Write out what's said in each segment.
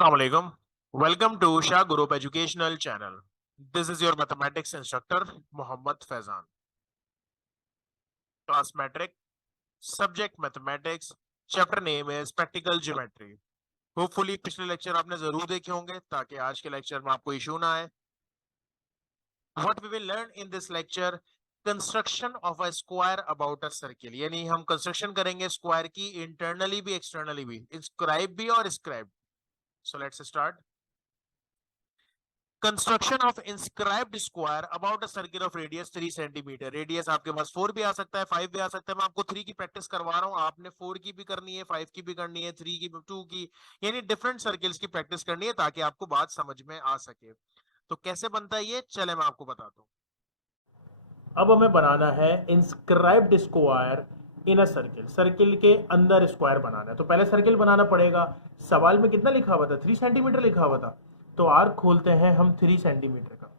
Assalamualaikum. Welcome to Shah Group Educational Channel. This is your mathematics instructor Muhammad Faizan. Class metric, subject mathematics, chapter name is practical geometry. Hopefully पिछले lecture आपने जरूर देखे होंगे ताकि आज के lecture में आपको इशू ना आए. What we will learn in this lecture, construction of a square about a circle. यानी हम कंस्ट्रक्शन करेंगे स्क्वायर की इंटरनली भी एक्सटर्नली भी, इंस्क्राइब भी और scribe. So let's start. Construction of inscribed square about a circle of radius 3 centimetre. Radius आपके पास 4 भी आ सकता है, 5 भी आ सकता है. मैं आपको 3 की प्रैक्टिस करवा रहा हूं. आपने 4 की भी करनी है, 5 की भी करनी है, 3 की, 2 की, यानी डिफरेंट सर्किल्स की प्रैक्टिस करनी है ताकि आपको बात समझ में आ सके. तो कैसे बनता है ये, चले मैं आपको बताता हूँ. अब हमें बनाना है इंस्क्राइब्ड स्क्वायर इन अ सर्किल. सर्किल के अंदर स्क्वायर बनाना है तो पहले सर्किल बनाना पड़ेगा. सवाल में कितना लिखा हुआ था? 3 सेंटीमीटर लिखा हुआ था. तो आर्क खोलते हैं हम 3 सेंटीमीटर का.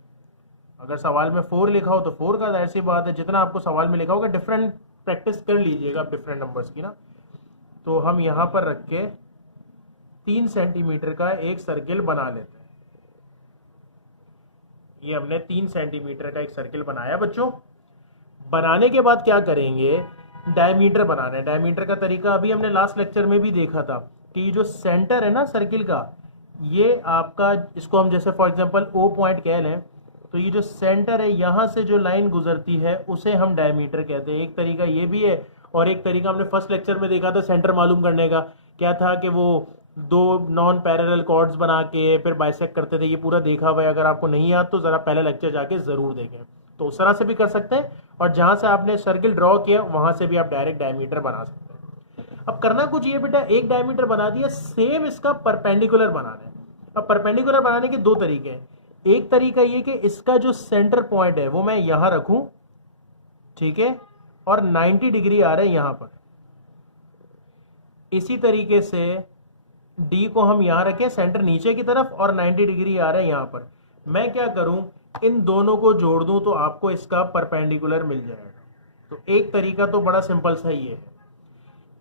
अगर सवाल में 4 लिखा हो तो 4 का, ऐसी बात है जितना आपको सवाल में लिखा होगा. डिफरेंट प्रैक्टिस कर लीजिएगा डिफरेंट नंबर्स की ना. तो हम यहाँ पर रख के 3 सेंटीमीटर का एक सर्किल बना लेते हैं. ये हमने 3 सेंटीमीटर का एक सर्किल बनाया बच्चों. बनाने के बाद क्या करेंगे? डायमीटर बनाना है. डायमीटर का तरीका अभी हमने लास्ट लेक्चर में भी देखा था कि जो सेंटर है ना सर्किल का, ये आपका, इसको हम जैसे फॉर एग्जांपल ओ पॉइंट कह लें, तो ये जो सेंटर है यहां से जो लाइन गुजरती है उसे हम डायमीटर कहते हैं. एक तरीका ये भी है. और एक तरीका हमने फर्स्ट लेक्चर में देखा था सेंटर मालूम करने का. क्या था कि वो दो नॉन पैरेलल कॉर्ड्स बना के फिर बाइसेक्ट करते थे. ये पूरा देखा हुआ है. अगर आपको नहीं याद तो जरा पहले लेक्चर जाके जरूर देखें. तो उस तरह से भी कर सकते हैं और जहां से आपने सर्किल ड्रॉ किया वहां से भी आप डायरेक्ट डायमीटर बना सकते हैं. अब करना कुछ ये बेटा, एक डायमीटर बना दिया, सेम इसका परपेंडिकुलर बनाना है. अब परपेंडिकुलर बनाने के दो तरीके हैं. एक तरीका ये कि इसका जो सेंटर पॉइंट है वो मैं यहां रखूं, ठीक है, और 90 डिग्री आ रहा है यहां पर. इसी तरीके से डी को हम यहां रखें सेंटर नीचे की तरफ और 90 डिग्री आ रहा है यहां पर. मैं क्या करूं, इन दोनों को जोड़ दूं तो आपको इसका परपेंडिकुलर मिल जाएगा. तो एक तरीका तो बड़ा सिंपल सा ही है.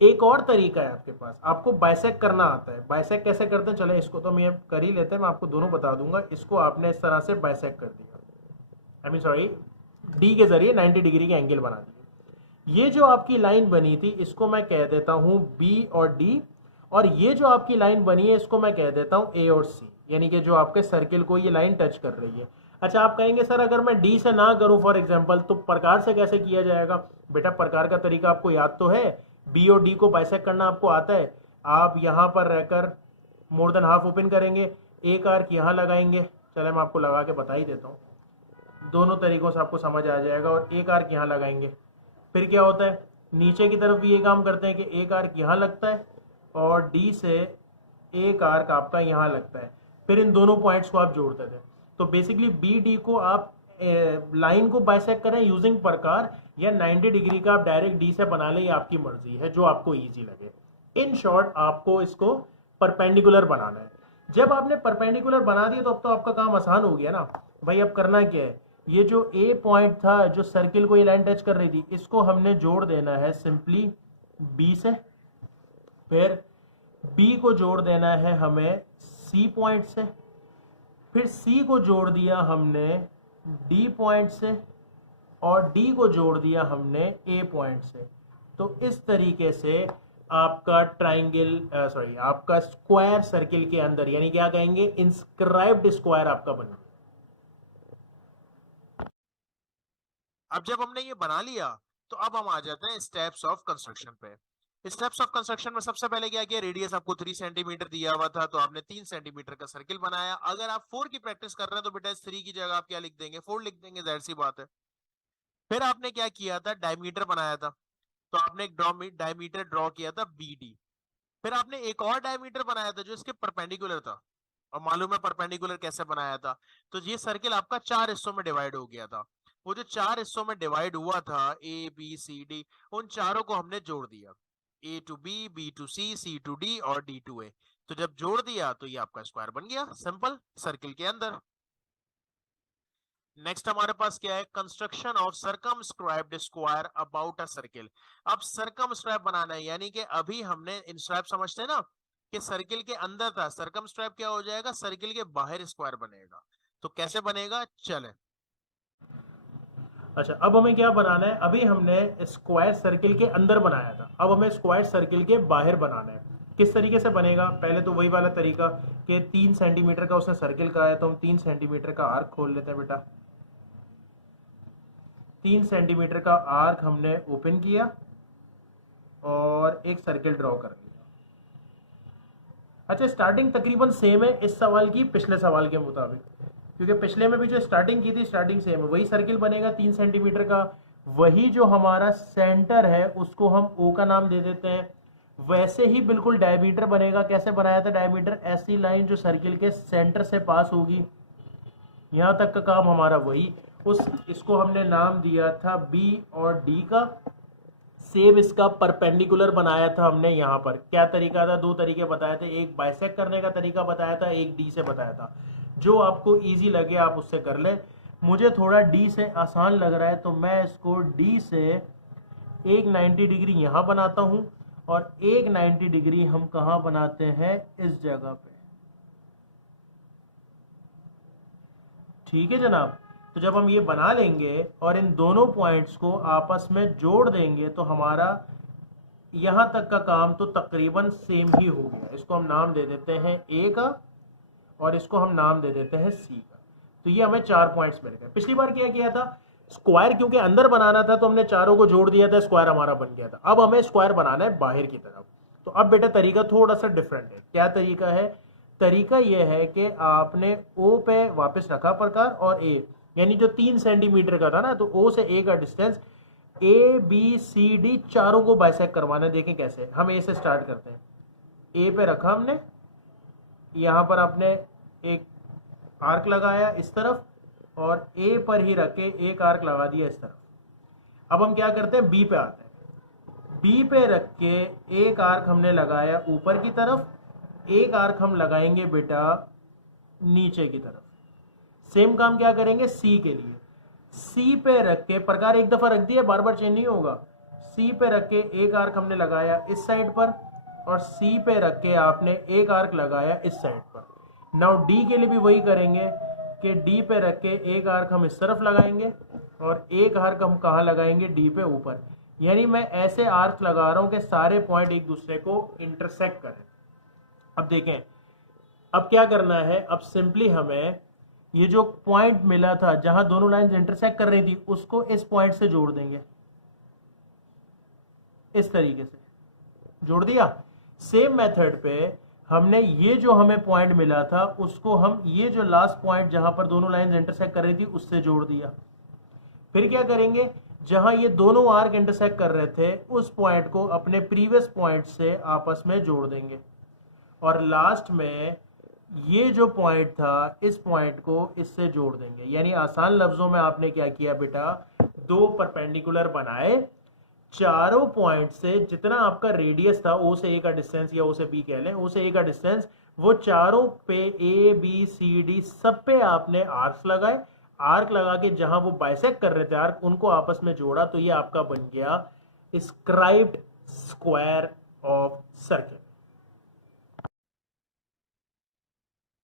एक और तरीका है आपके पास, आपको बाइसेक्ट करना आता है. बाइसेक्ट कैसे करते हैं, चले इसको तो हम कर ही लेते हैं. मैं आपको दोनों बता दूंगा. इसको आपने इस तरह से बाइसेक्ट कर दिया, आई मीन सॉरी, डी के जरिए 90 डिग्री के एंगल बना दिए. ये जो आपकी लाइन बनी थी इसको मैं कह देता हूं बी और डी. और ये जो आपकी लाइन बनी है इसको मैं कह देता हूं ए और सी, यानी कि जो आपके सर्किल को ये लाइन टच कर रही है. अच्छा, आप कहेंगे सर अगर मैं डी से ना करूं फॉर एग्जांपल तो प्रकार से कैसे किया जाएगा? बेटा प्रकार का तरीका आपको याद तो है. बी और डी को बाइसेक्ट करना आपको आता है. आप यहां पर रहकर मोर देन हाफ ओपन करेंगे, एक आर्क यहां लगाएंगे. चले मैं आपको लगा के बता ही देता हूँ. दोनों तरीकों से आपको समझ आ जाएगा. और एक आर्क यहां लगाएंगे. फिर क्या होता है, नीचे की तरफ भी ये काम करते हैं कि एक आर्क यहां लगता है और डी से एक आर्क आपका यहां लगता है. फिर इन दोनों पॉइंट्स को आप जोड़ते थे. तो बेसिकली बी डी को आप लाइन को बाइसेक्ट करें यूजिंग प्रकार, या 90 डिग्री का आप डायरेक्ट डी से बना लें, ये आपकी मर्जी है, जो आपको इजी लगे. इन शॉर्ट आपको इसको परपेंडिकुलर बनाना है. जब आपने परपेंडिकुलर बना दिया तो अब तो आपका काम आसान हो गया ना भाई. अब करना क्या है, ये जो ए पॉइंट था जो सर्किल को ये लाइन टच कर रही थी, इसको हमने जोड़ देना है सिंपली बी से. फिर बी को जोड़ देना है हमें सी पॉइंट से. फिर सी को जोड़ दिया हमने डी पॉइंट से और डी को जोड़ दिया हमने ए पॉइंट से. तो इस तरीके से आपका ट्राइंगल, सॉरी, आपका स्क्वायर सर्किल के अंदर, यानी क्या कहेंगे, इंस्क्राइब्ड स्क्वायर आपका बना. अब जब हमने ये बना लिया तो अब हम आ जाते हैं स्टेप्स ऑफ कंस्ट्रक्शन पे. स्टेप्स ऑफ कंस्ट्रक्शन में सबसे पहले क्या किया, रेडियस आपको 3 सेंटीमीटर दिया हुआ था तो आपने 3 सेंटीमीटर का सर्किल बनाया. अगर आप 4 की प्रैक्टिस कर रहे हैं तो बेटा 3 की जगह आप क्या लिख देंगे, 4 लिख देंगे, जाहिर सी बात है. फिर आपने क्या किया था, डायमीटर बनाया था. तो आपने एक डायमीटर ड्रॉ किया था बी डी. फिर आपने एक और डायमीटर बनाया था जो इसके परपेंडिकुलर था. और मालूम है परपेंडिकुलर कैसे बनाया था, तो ये सर्किल आपका 4 हिस्सों में डिवाइड हो गया था. वो जो 4 हिस्सों में डिवाइड हुआ था, ए बी सी डी, उन चारों को हमने जोड़ दिया. A to B to C to D और डी टू ए. तो जब जोड़ दिया तो ये आपका स्क्वायर बन गया सिंपल सर्किल के अंदर. नेक्स्ट हमारे पास क्या है, construction of circumscribed square about a circle. अब सर्कमस्क्राइब बनाना है, यानी कि अभी हमने इंस्क्राइब समझते हैं ना, कि सर्किल के अंदर था, सरकमस्क्राइब क्या हो जाएगा, सर्किल के बाहर स्क्वायर बनेगा। तो कैसे बनेगा, चले। अच्छा, अब हमें क्या बनाना है, अभी हमने स्क्वायर सर्किल के अंदर बनाया था, अब हमें स्क्वायर सर्किल के बाहर बनाना है। किस तरीके से बनेगा, पहले तो वही वाला तरीका कि 3 सेंटीमीटर का उसने सर्किल कहा है, तो हम 3 सेंटीमीटर का आर्क खोल लेते हैं बेटा। 3 सेंटीमीटर का आर्क हमने ओपन किया और एक सर्किल ड्रॉ कर लिया। अच्छा, स्टार्टिंग तकरीबन सेम है इस सवाल की पिछले सवाल के मुताबिक, क्योंकि पिछले में भी जो स्टार्टिंग की थी स्टार्टिंग सेम है, वही सर्किल बनेगा 3 सेंटीमीटर का। वही जो हमारा सेंटर है उसको हम ओ का नाम दे देते हैं। वैसे ही बिल्कुल डायमीटर बनेगा। कैसे बनाया था डायमीटर, ऐसी लाइन जो सर्किल के सेंटर से पास होगी, यहां तक का काम हमारा वही। इसको हमने नाम दिया था बी और डी का। सेम इसका परपेंडिकुलर बनाया था हमने यहाँ पर। क्या तरीका था, 2 तरीके बताए थे, एक बाइसेक्ट करने का तरीका बताया था, एक डी से बताया था। जो आपको इजी लगे आप उससे कर लें। मुझे थोड़ा डी से आसान लग रहा है तो मैं इसको डी से एक 90 डिग्री यहाँ बनाता हूँ और एक 90 डिग्री हम कहाँ बनाते हैं, इस जगह पे। ठीक है जनाब। तो जब हम ये बना लेंगे और इन दोनों पॉइंट्स को आपस में जोड़ देंगे तो हमारा यहां तक का काम तो तकरीबन सेम ही हो गया। इसको हम नाम दे देते हैं ए का और इसको हम नाम दे देते हैं सी का। तो ये हमें 4 पॉइंट्स मिल गए। पिछली बार क्या किया था, स्क्वायर क्योंकि अंदर बनाना था तो हमने चारों को जोड़ दिया था, स्क्वायर हमारा बन गया था। अब हमें स्क्वायर बनाना है बाहर की तरफ। तो अब बेटा तरीका थोड़ा सा डिफरेंट है। क्या तरीका है, तरीका यह है कि आपने ओ पे वापस रखा प्रकार और ए, यानी जो 3 सेंटीमीटर का था ना, तो ओ से ए का distance, A B C D चारों को बाइसेक्ट करवाना है। देखें कैसे, हम ए से स्टार्ट करते हैं। ए पे रखा हमने, यहां पर आपने एक आर्क लगाया इस तरफ और ए पर ही रख के एक आर्क लगा दिया इस तरफ। अब हम क्या करते हैं, बी पे आते हैं। बी पे रख के एक आर्क हमने लगाया ऊपर की तरफ, एक आर्क हम लगाएंगे बेटा नीचे की तरफ। सेम काम क्या करेंगे सी के लिए। सी पे रख के प्रकार एक दफा रख दिया, बार बार चेंज नहीं होगा। सी पे रख के एक आर्क हमने लगाया इस साइड पर और सी पे रख के आपने एक आर्क लगाया इस साइड पर। नाउ डी के लिए भी वही करेंगे कि डी पे रख के एक आर्क हम इस तरफ लगाएंगे और एक आर्क हम कहाँ लगाएंगे, डी पे ऊपर। यानी मैं ऐसे आर्क लगा रहा हूं कि सारे पॉइंट एक दूसरे को इंटरसेक्ट करें। अब देखें, अब क्या करना है, अब सिंपली हमें ये जो पॉइंट मिला था जहां दोनों लाइंस इंटरसेक्ट कर रही थी उसको इस पॉइंट से जोड़ देंगे। इस तरीके से जोड़ दिया। सेम मेथड पे हमने ये जो हमें पॉइंट मिला था उसको हम ये जो लास्ट पॉइंट जहां पर दोनों लाइंस इंटरसेक्ट कर रही थी उससे जोड़ दिया। फिर क्या करेंगे, जहां ये दोनों आर्क इंटरसेक्ट कर रहे थे उस पॉइंट को अपने प्रीवियस पॉइंट से आपस में जोड़ देंगे। और लास्ट में ये जो पॉइंट था इस पॉइंट को इससे जोड़ देंगे। यानी आसान लफ्जों में आपने क्या किया बेटा, 2 परपेंडिकुलर बनाए, चारों पॉइंट से जितना आपका रेडियस था, ओ से ए का डिस्टेंस या ओ से बी कह लें, ओ से ए का डिस्टेंस, वो चारों पे ए बी सी डी सब पे आपने आर्क्स लगाए। आर्क लगा के जहां वो बाइसेक्ट कर रहे थे आर्क, उनको आपस में जोड़ा, तो ये आपका बन गया स्क्राइब्ड स्क्वायर ऑफ सर्किल।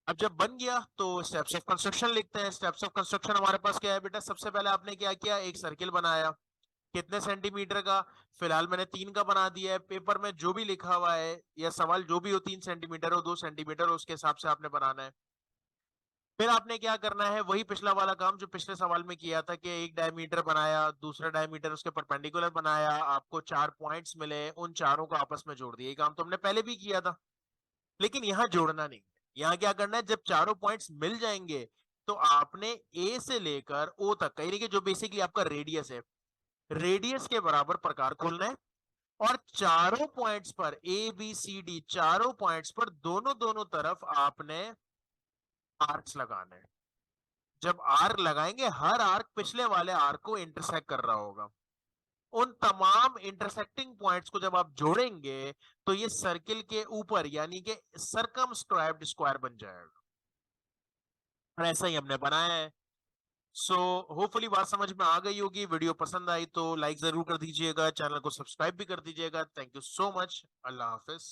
अब जब बन गया तो स्टेप्स ऑफ कंस्ट्रक्शन लिखते हैं। स्टेप्स ऑफ कंस्ट्रक्शन हमारे पास क्या है बेटा, सबसे पहले आपने क्या किया, एक सर्किल बनाया। कितने सेंटीमीटर का, फिलहाल मैंने 3 का बना दिया है। पेपर में जो भी लिखा हुआ है या सवाल जो भी हो, 3 सेंटीमीटर हो 2 सेंटीमीटर हो, उसके हिसाब से आपने बनाना है। फिर आपने क्या करना है, वही पिछला वाला काम जो पिछले सवाल में किया था कि एक डायमीटर बनाया, दूसरा डायमीटर उसके परपेंडिकुलर बनाया, आपको 4 पॉइंट्स मिले, उन चारों को आपस में जोड़ दिया। ये काम तो हमने पहले भी किया था, लेकिन यहाँ जोड़ना नहीं। यहाँ क्या करना है, जब चारों पॉइंट्स मिल जाएंगे तो आपने ए से लेकर ओ तक का, यानी कि जो बेसिकली आपका रेडियस है, रेडियस के बराबर प्रकार खोलना है और चारों पॉइंट्स पर ए बी सी डी, चारों पॉइंट्स पर दोनों दोनों तरफ आपने आर्क्स लगाने हैं। जब आर्क लगाएंगे, हर आर्क पिछले वाले आर्क को इंटरसेक्ट कर रहा होगा। उन तमाम इंटरसेक्टिंग पॉइंट्स को जब आप जोड़ेंगे तो ये सर्किल के ऊपर यानी कि सर्कमस्क्राइब्ड स्क्वायर बन जाएगा। और ऐसा ही हमने बनाया है। सो होपफुली बात समझ में आ गई होगी। वीडियो पसंद आई तो लाइक जरूर कर दीजिएगा, चैनल को सब्सक्राइब भी कर दीजिएगा। Thank you so much. Allah Hafiz.